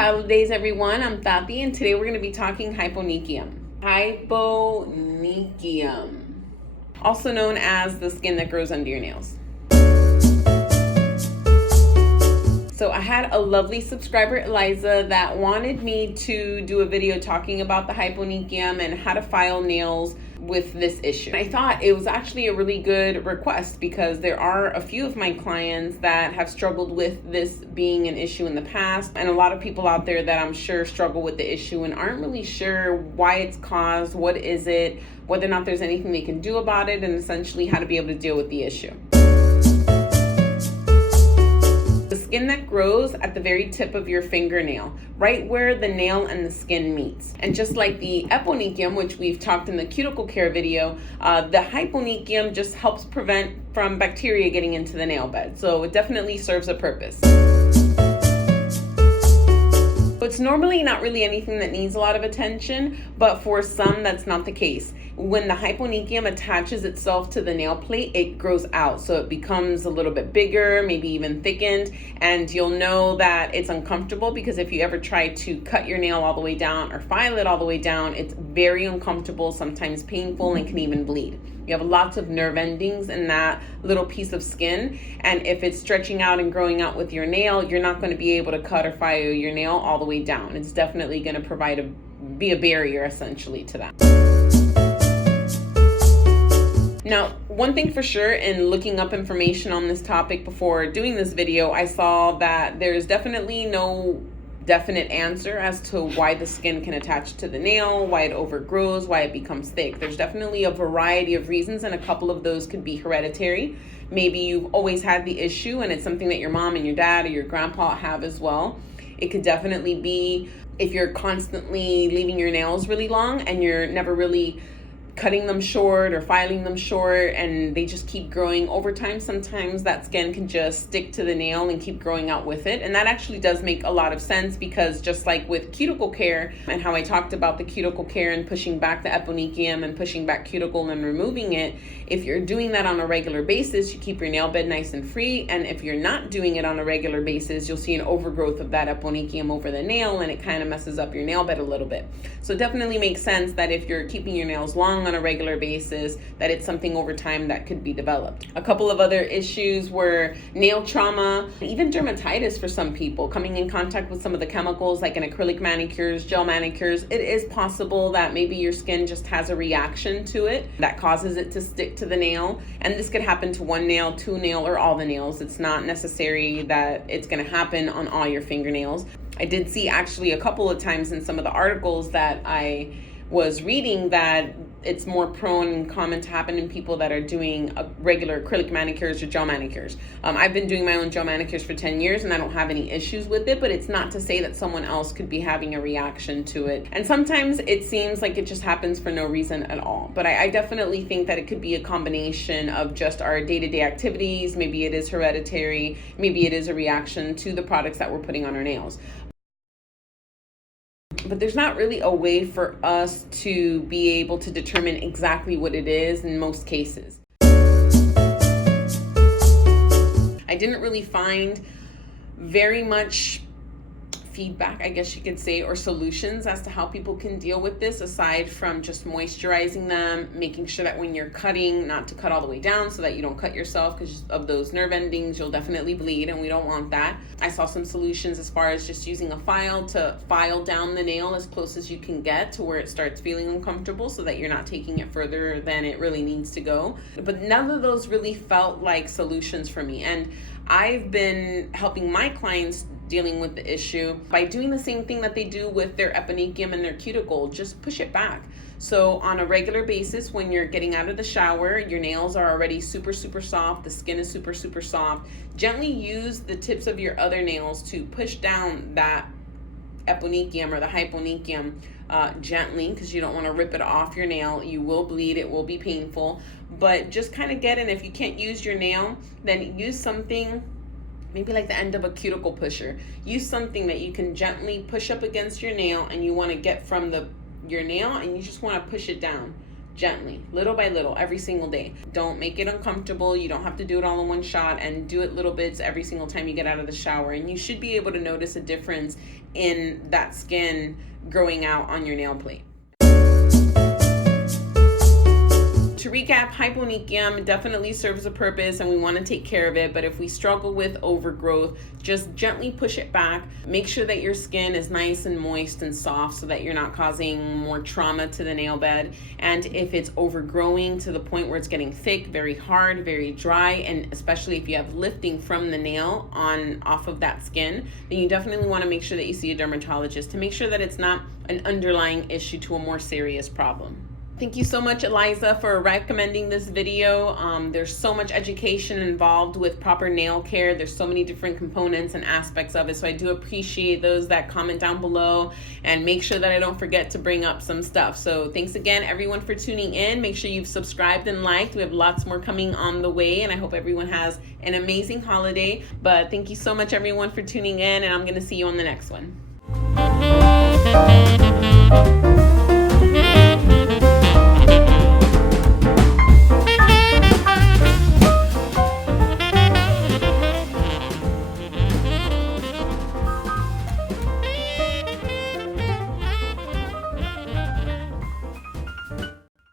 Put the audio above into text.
holidays, everyone. I'm Tati, and today we're going to be talking hyponychium. Hyponychium, also known as the skin that grows under your nails. So I had a lovely subscriber, Eliza, that wanted me to do a video talking about the hyponychium and how to file nails with this issue. I thought it was actually a really good request because there are a few of my clients that have struggled with this being an issue in the past, and a lot of people out there that I'm sure struggle with the issue and aren't really sure why it's caused, what is it, whether or not there's anything they can do about it, and essentially how to be able to deal with the issue. The skin that grows at the very tip of your fingernail, right where the nail and the skin meets. And just like the eponychium, which we've talked in the cuticle care video, the hyponychium just helps prevent from bacteria getting into the nail bed. So it definitely serves a purpose. It's normally not really anything that needs a lot of attention, but for some that's not the case. When the hyponychium attaches itself to the nail plate, it grows out. So it becomes a little bit bigger, maybe even thickened, and you'll know that it's uncomfortable because if you ever try to cut your nail all the way down or file it all the way down, it's very uncomfortable, sometimes painful, and can even bleed. You have lots of nerve endings in that little piece of skin, and if it's stretching out and growing out with your nail, you're not going to be able to cut or file your nail all the way down. It's definitely going to be a barrier essentially to that. Now, one thing for sure, in looking up information on this topic before doing this video, I saw that there's definitely no definite answer as to why the skin can attach to the nail, why it overgrows, why it becomes thick. There's definitely a variety of reasons, and a couple of those could be hereditary. Maybe you've always had the issue and it's something that your mom and your dad or your grandpa have as well. It could definitely be if you're constantly leaving your nails really long and you're never really cutting them short or filing them short and they just keep growing over time. Sometimes that skin can just stick to the nail and keep growing out with it. And that actually does make a lot of sense because just like with cuticle care and how I talked about the cuticle care and pushing back the eponychium and pushing back cuticle and removing it, if you're doing that on a regular basis, you keep your nail bed nice and free. And if you're not doing it on a regular basis, you'll see an overgrowth of that eponychium over the nail and it kind of messes up your nail bed a little bit. So it definitely makes sense that if you're keeping your nails long on a regular basis, that it's something over time that could be developed. A couple of other issues were nail trauma, even dermatitis for some people, coming in contact with some of the chemicals like in acrylic manicures, gel manicures. It is possible that maybe your skin just has a reaction to it that causes it to stick to the nail. And this could happen to one nail, two nail, or all the nails. It's not necessary that it's going to happen on all your fingernails. I did see actually a couple of times in some of the articles that I was reading that it's more prone and common to happen in people that are doing regular acrylic manicures or gel manicures. I've been doing my own gel manicures for 10 years and I don't have any issues with it, but it's not to say that someone else could be having a reaction to it. And sometimes it seems like it just happens for no reason at all. But I definitely think that it could be a combination of just our day-to-day activities. Maybe it is hereditary. Maybe it is a reaction to the products that we're putting on our nails. But there's not really a way for us to be able to determine exactly what it is in most cases. I didn't really find very much feedback, I guess you could say, or solutions as to how people can deal with this aside from just moisturizing them, making sure that when you're cutting, not to cut all the way down so that you don't cut yourself because of those nerve endings, you'll definitely bleed and we don't want that. I saw some solutions as far as just using a file to file down the nail as close as you can get to where it starts feeling uncomfortable so that you're not taking it further than it really needs to go. But none of those really felt like solutions for me. And I've been helping my clients dealing with the issue by doing the same thing that they do with their eponychium and their cuticle, just push it back. So on a regular basis, when you're getting out of the shower, your nails are already super soft, the skin is super soft, gently use the tips of your other nails to push down that eponychium or the hyponychium gently, because you don't want to rip it off your nail. You will bleed, it will be painful, but just kind of get in. If you can't use your nail, then use something maybe like the end of a cuticle pusher. Use something that you can gently push up against your nail and you want to get from your nail and you just want to push it down. gently, little by little, every single day. Don't make it uncomfortable. You don't have to do it all in one shot, and do it little bits every single time you get out of the shower. And you should be able to notice a difference in that skin growing out on your nail plate. To recap, hyponychium definitely serves a purpose and we want to take care of it, but if we struggle with overgrowth, just gently push it back. Make sure that your skin is nice and moist and soft so that you're not causing more trauma to the nail bed. And if it's overgrowing to the point where it's getting thick, very hard, very dry, and especially if you have lifting from the nail off of that skin, then you definitely want to make sure that you see a dermatologist to make sure that it's not an underlying issue to a more serious problem. Thank you so much, Eliza, for recommending this video. There's so much education involved with proper nail care. There's so many different components and aspects of it. So I do appreciate those that comment down below and make sure that I don't forget to bring up some stuff. So thanks again, everyone, for tuning in. Make sure you've subscribed and liked. We have lots more coming on the way, and I hope everyone has an amazing holiday. But thank you so much, everyone, for tuning in, and I'm going to see you on the next one.